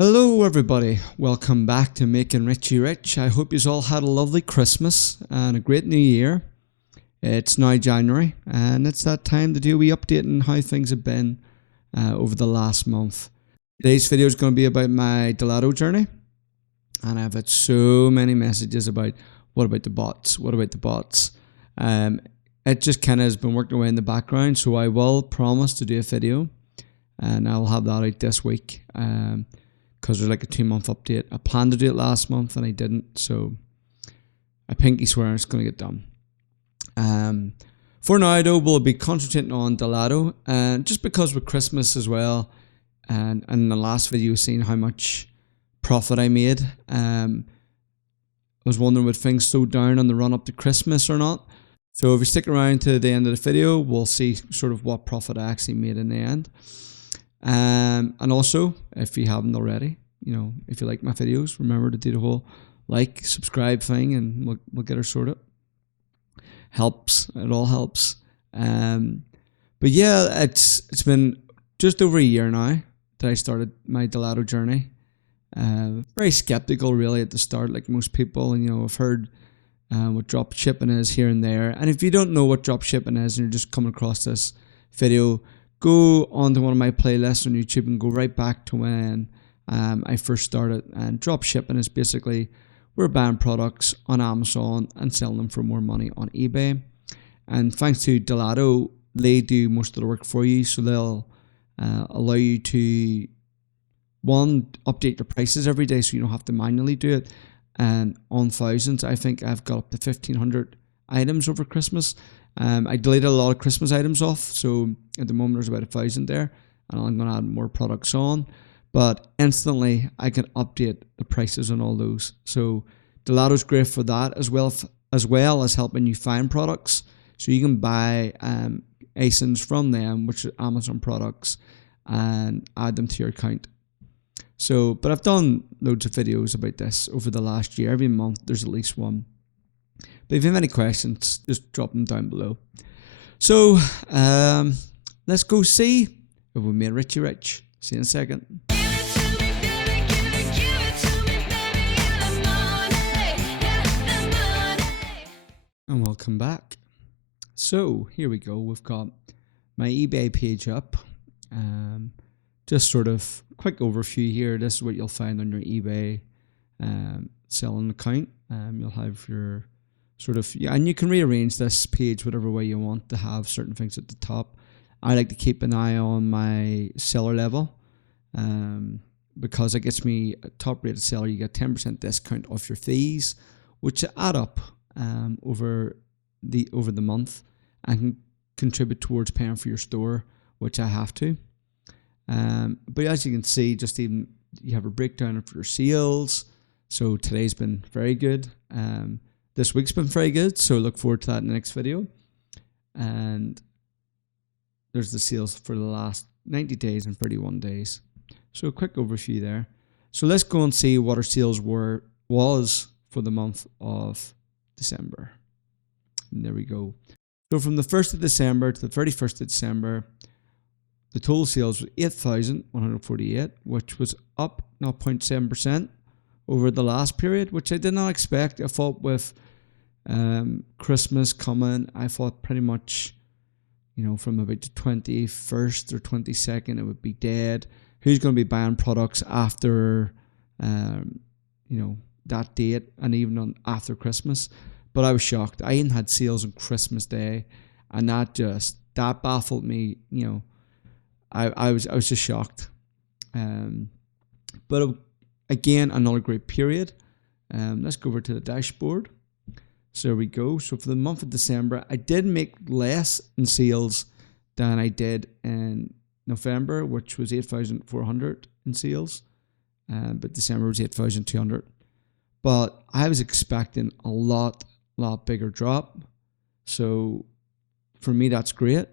Hello everybody, welcome back to Making Richie Rich. I hope you all had a lovely Christmas and a great new year. It's now January and it's that time to do a wee update on how things have been over the last month. Today's video is going to be about my Dolato journey, and I've had so many messages about what about the bots, it just kind of has been working away in the background, so I will promise to do a video and I'll have that out this week. Because there's like a 2-month update. I planned to do it last month and I didn't, so I pinky swear it's going to get done. For now though, we'll be concentrating on Dolato, and just because with Christmas as well, and in the last video seeing how much profit I made, I was wondering would things slow down on the run up to Christmas or not. So if you stick around to the end of the video, we'll see sort of what profit I actually made in the end. And also, if you haven't already, if you like my videos, remember to do the whole like, subscribe thing, and we'll get her sorted. It all helps. But yeah, it's been just over a year now that I started my Dolato journey. Very skeptical really at the start, like most people, and I've heard what dropshipping is here and there. And if you don't know what dropshipping is and you're just coming across this video, go onto one of my playlists on YouTube and go right back to when I first started. And dropshipping is basically we're buying products on Amazon and selling them for more money on eBay. And thanks to Dolato, they do most of the work for you, so they'll allow you to update your prices every day, so you don't have to manually do it. And on thousands, I think I've got up to 1,500 items over Christmas. I deleted a lot of Christmas items off, so at the moment there's about 1,000 there, and I'm going to add more products on. But instantly I can update the prices on all those. So Dolato's great for that, as well as helping you find products. So you can buy ASINs from them, which are Amazon products, and add them to your account. So, but I've done loads of videos about this over the last year. Every month there's at least one. But if you have any questions, just drop them down below. So, let's go see if we made Richie Rich. See you in a second. And welcome back. So, here we go. We've got my eBay page up. Just sort of quick overview here. This is what you'll find on your eBay selling account. You'll have your and you can rearrange this page whatever way you want to have certain things at the top. I like to keep an eye on my seller level, because it gets me a top rated seller. You get 10% discount off your fees, which add up over the month and can contribute towards paying for your store, which I have to. But as you can see, just even you have a breakdown of your sales. So today's been very good. This week's been very good, so look forward to that in the next video. And there's the sales for the last 90 days and 31 days. So a quick overview there. So let's go and see what our sales was for the month of December. And there we go. So from the 1st of December to the 31st of December, the total sales was 8,148, which was up 0.7% over the last period, which I did not expect. I thought with Christmas coming, I thought pretty much, from about the 21st or 22nd, it would be dead. Who's going to be buying products after, that date and even after Christmas? But I was shocked. I even had sales on Christmas Day, and that baffled me. I was just shocked. But again, another great period. Let's go over to the dashboard. So there we go. So for the month of December, I did make less in sales than I did in November, which was 8,400 in sales. But December was 8,200. But I was expecting a lot bigger drop. So for me, that's great.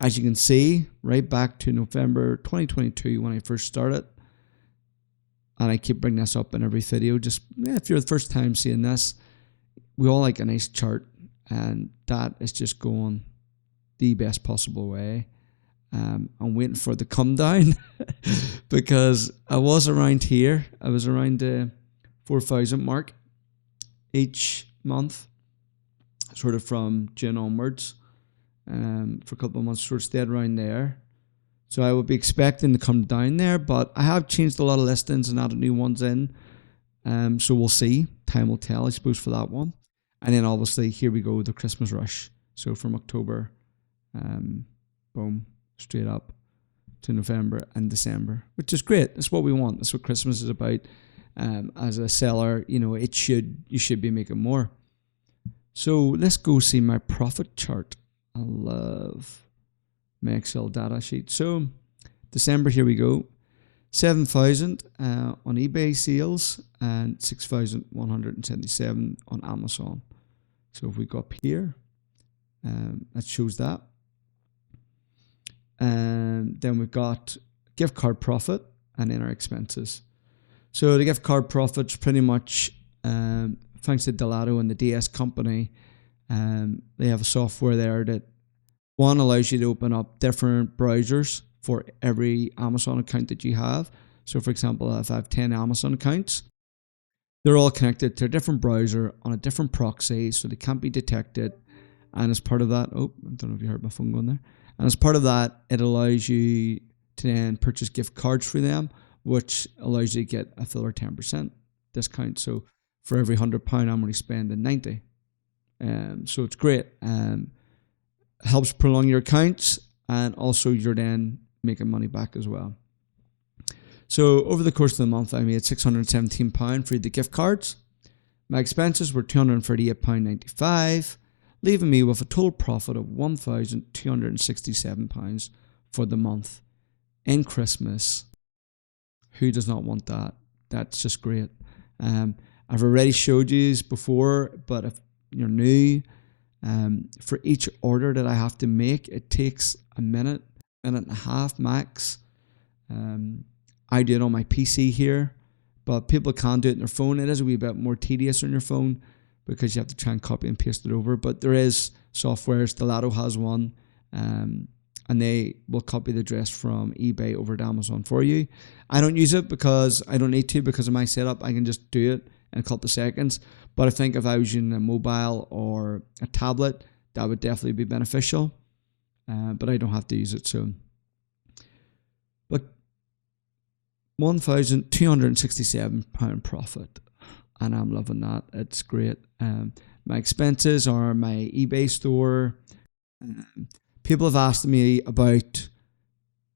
As you can see, right back to November 2022 when I first started, and I keep bringing this up in every video, just if you're the first time seeing this, we all like a nice chart, and that is just going the best possible way. I'm waiting for the come down because I was around here. I was around the 4,000 mark each month, sort of from June onwards. For a couple of months, sort of stayed around there. So I would be expecting to come down there, but I have changed a lot of listings and added new ones in. So we'll see. Time will tell, I suppose, for that one. And then obviously here we go, the Christmas rush. So from October, boom, straight up to November and December, which is great. That's what we want. That's what Christmas is about. As a seller, you should be making more. So let's go see my profit chart. I love my Excel data sheet. So December, here we go. 7,000 on eBay sales and 6,177 on Amazon. So if we go up here, that shows that. And then we've got gift card profit and then our expenses. So the gift card profit's pretty much thanks to Delato and the DS company. They have a software there that one allows you to open up different browsers for every Amazon account that you have. So for example, if I have 10 Amazon accounts, they're all connected to a different browser on a different proxy, so they can't be detected. And as part of that, I don't know if you heard my phone going there. And as part of that, it allows you to then purchase gift cards for them, which allows you to get a further 10% discount. So for every £100, I'm only spending 90. So it's great. Helps prolong your accounts, and also you're then making money back as well. So over the course of the month, I made £617 for the gift cards. My expenses were £238.95, leaving me with a total profit of £1,267 for the month. In Christmas, who does not want that? That's just great. I've already showed you this before, but if you're new, for each order that I have to make, it takes a minute and a half max. I do it on my PC here, but people can do it on their phone. It is a wee bit more tedious on your phone because you have to try and copy and paste it over. But there is softwares. Delato has one, and they will copy the address from eBay over to Amazon for you. I don't use it because I don't need to, because of my setup. I can just do it in a couple of seconds. But I think if I was using a mobile or a tablet, that would definitely be beneficial. But I don't have to use it soon. But £1,267 profit, and I'm loving that. It's great. My expenses are my eBay store. People have asked me about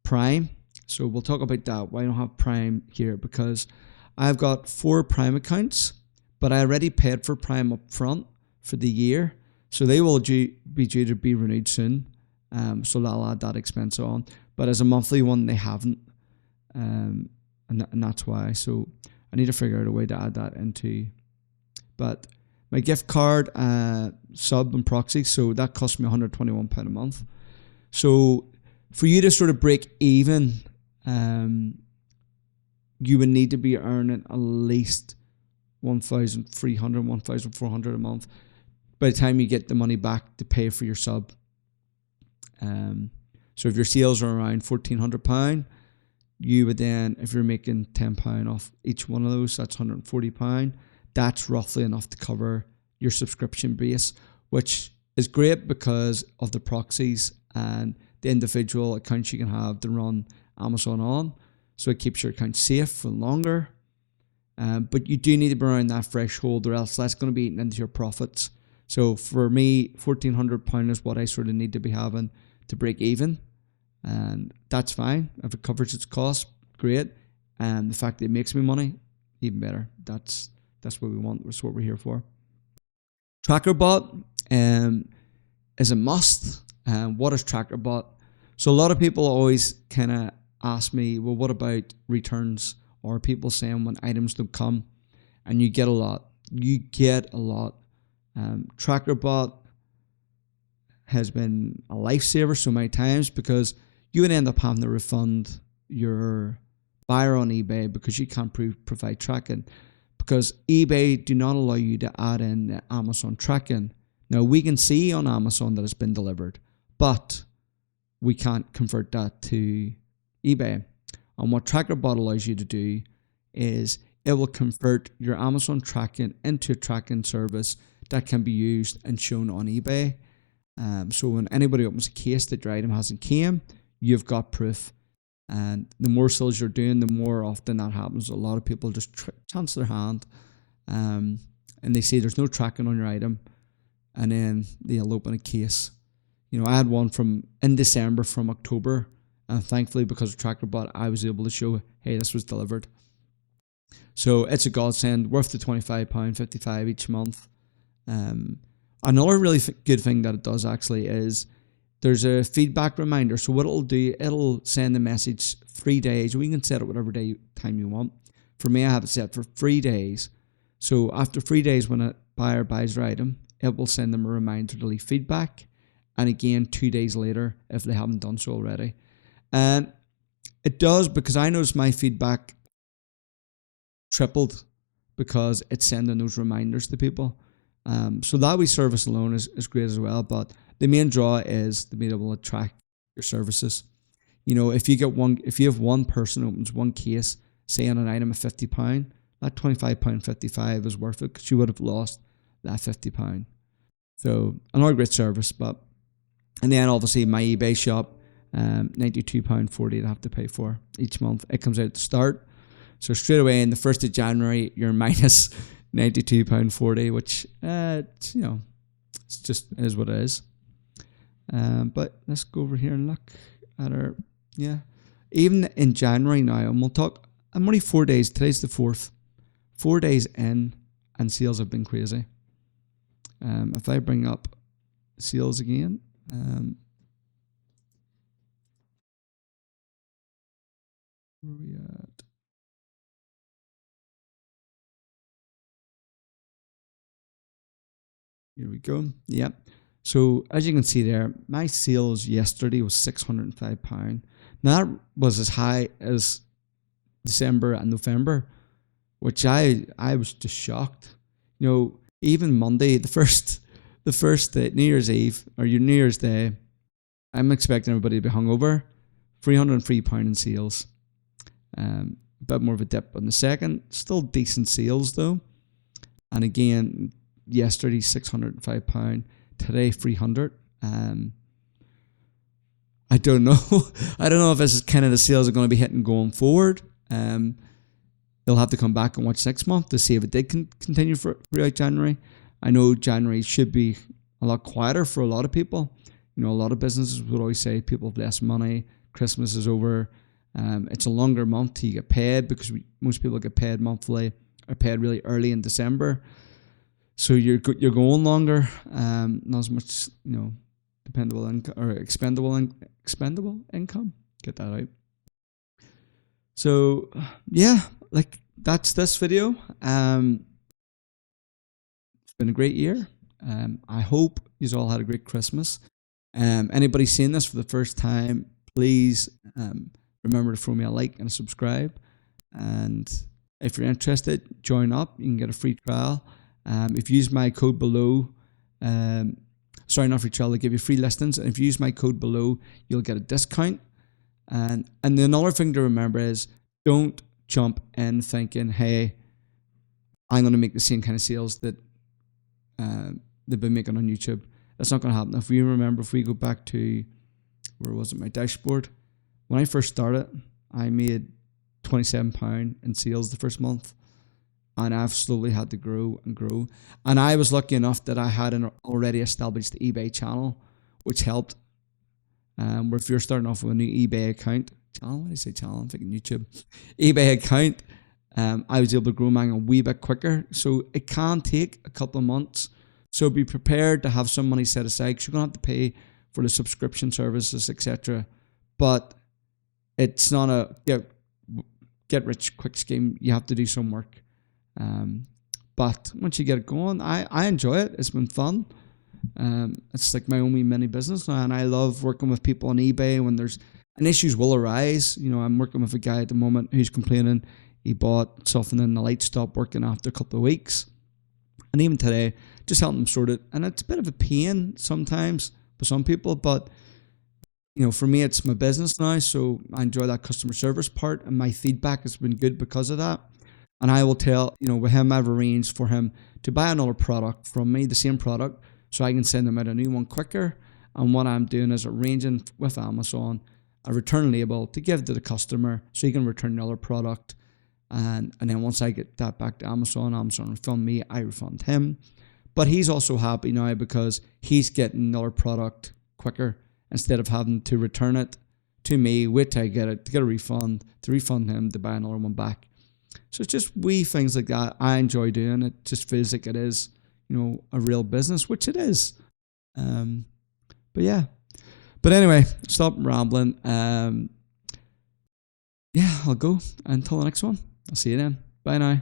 Prime, so we'll talk about that. Why I don't have Prime here? Because I've got 4 Prime accounts, but I already paid for Prime up front for the year, so they will be due to be renewed soon. So I'll add that expense on. But as a monthly one, they haven't, and that's why. So I need to figure out a way to add that into. But my gift card sub and proxy, so that cost me £121 a month. So for you to sort of break even, you would need to be earning at least 1,300, 1,400 a month by the time you get the money back to pay for your sub. So if your sales are around £1,400, you would then, if you're making £10 off each one of those, that's £140. That's roughly enough to cover your subscription base, which is great because of the proxies and the individual accounts you can have to run Amazon on. So it keeps your account safe for longer. But you do need to be around that threshold, or else that's going to be eating into your profits. So for me, £1,400 is what I sort of need to be having to break even. And that's fine. If it covers its costs, great. And the fact that it makes me money, even better. That's what we want. That's what we're here for. TrackerBot is a must. What is TrackerBot? So a lot of people always kind of ask me, well, what about returns? Or people saying when items don't come, and you get a lot. You get a lot. TrackerBot has been a lifesaver so many times, because you would end up having to refund your buyer on eBay because you can't provide tracking, because eBay do not allow you to add in the Amazon tracking. Now we can see on Amazon that it's been delivered, but we can't convert that to eBay. And what TrackerBot allows you to do is it will convert your Amazon tracking into a tracking service that can be used and shown on eBay. So when anybody opens a case that your item hasn't came, you've got proof. And the more sales you're doing, the more often that happens. A lot of people just chance their hand, and they say there's no tracking on your item, and then they'll open a case. I had one from in December from October, and thankfully because of TrackerBot, I was able to show, hey, this was delivered. So it's a godsend, worth the £25.55 each month. Another really good thing that it does actually is there's a feedback reminder. So what it'll do, it'll send a message 3 days. We can set it whatever time you want. For me, I have it set for 3 days. So after 3 days, when a buyer buys their item, it will send them a reminder to leave feedback. And again, 2 days later, if they haven't done so already. And it does, because I noticed my feedback tripled because it's sending those reminders to people. So that wee service alone is great as well. But the main draw is to be able to track your services. If you have one person opens one case, say on an item of £50, that £25.55 is worth it because you would have lost that £50. So another great service. And then obviously my eBay shop, £92.40 to have to pay for each month. It comes out at the start. So straight away in the 1st of January, you're minus £92.40, which, it's just is what it is. But let's go over here and look at our, even in January now, and we'll talk, I'm only 4 days, today's the 4th, 4 days in, and sales have been crazy. If I bring up sales again, where are we at? Here we go. Yep. So as you can see there, my sales yesterday was £605. Now that was as high as December and November, which I was just shocked. Even Monday, the first day, New Year's Eve or your New Year's Day, I'm expecting everybody to be hungover. £303 in sales. A bit more of a dip on the second. Still decent sales though. And again, yesterday £605. Today £300. I don't know. I don't know if this is kind of the sales are going to be hitting going forward. They'll have to come back and watch next month to see if it did continue throughout January. I know January should be a lot quieter for a lot of people. A lot of businesses would always say people have less money. Christmas is over. It's a longer month till you get paid because most people get paid monthly or paid really early in December. So you're going longer. Not as much, dependable income or expendable income. Get that out. So that's this video. It's been a great year. I hope you all had a great Christmas. Anybody seeing this for the first time, please remember to throw me a like and a subscribe. And if you're interested, join up. You can get a free trial. If you use my code below, not free trial, they give you free listings. And if you use my code below, you'll get a discount. And another thing to remember is don't jump in thinking, hey, I'm going to make the same kind of sales that they've been making on YouTube. That's not going to happen. If we go back to, where was it, my dashboard? When I first started, I made £27 in sales the first month. And I've slowly had to grow and grow. And I was lucky enough that I had an already established eBay channel, which helped. Where if you're starting off with a new eBay account, I'm thinking YouTube, eBay account, I was able to grow mine a wee bit quicker. So it can take a couple of months. So be prepared to have some money set aside because you're going to have to pay for the subscription services, etc. But it's not a get rich quick scheme. You have to do some work. But once you get it going, I enjoy it. It's been fun. It's like my only mini business now, and I love working with people on eBay when there's and issues will arise. I'm working with a guy at the moment who's complaining he bought something and the light stopped working after a couple of weeks, and even today, just helping him sort it. And it's a bit of a pain sometimes for some people, but for me, it's my business now, so I enjoy that customer service part, and my feedback has been good because of that. And I will tell, with him, I've arranged for him to buy another product from me, the same product, so I can send him out a new one quicker. And what I'm doing is arranging with Amazon a return label to give to the customer so he can return the other product. And then once I get that back to Amazon, Amazon refund me, I refund him. But he's also happy now because he's getting another product quicker instead of having to return it to me, wait till I get it, to get a refund, to refund him, to buy another one back. So it's just wee things like that. I enjoy doing it. Just feels like it is, a real business, which it is. But yeah. But anyway, stop rambling. Yeah, I'll go until the next one. I'll see you then. Bye now.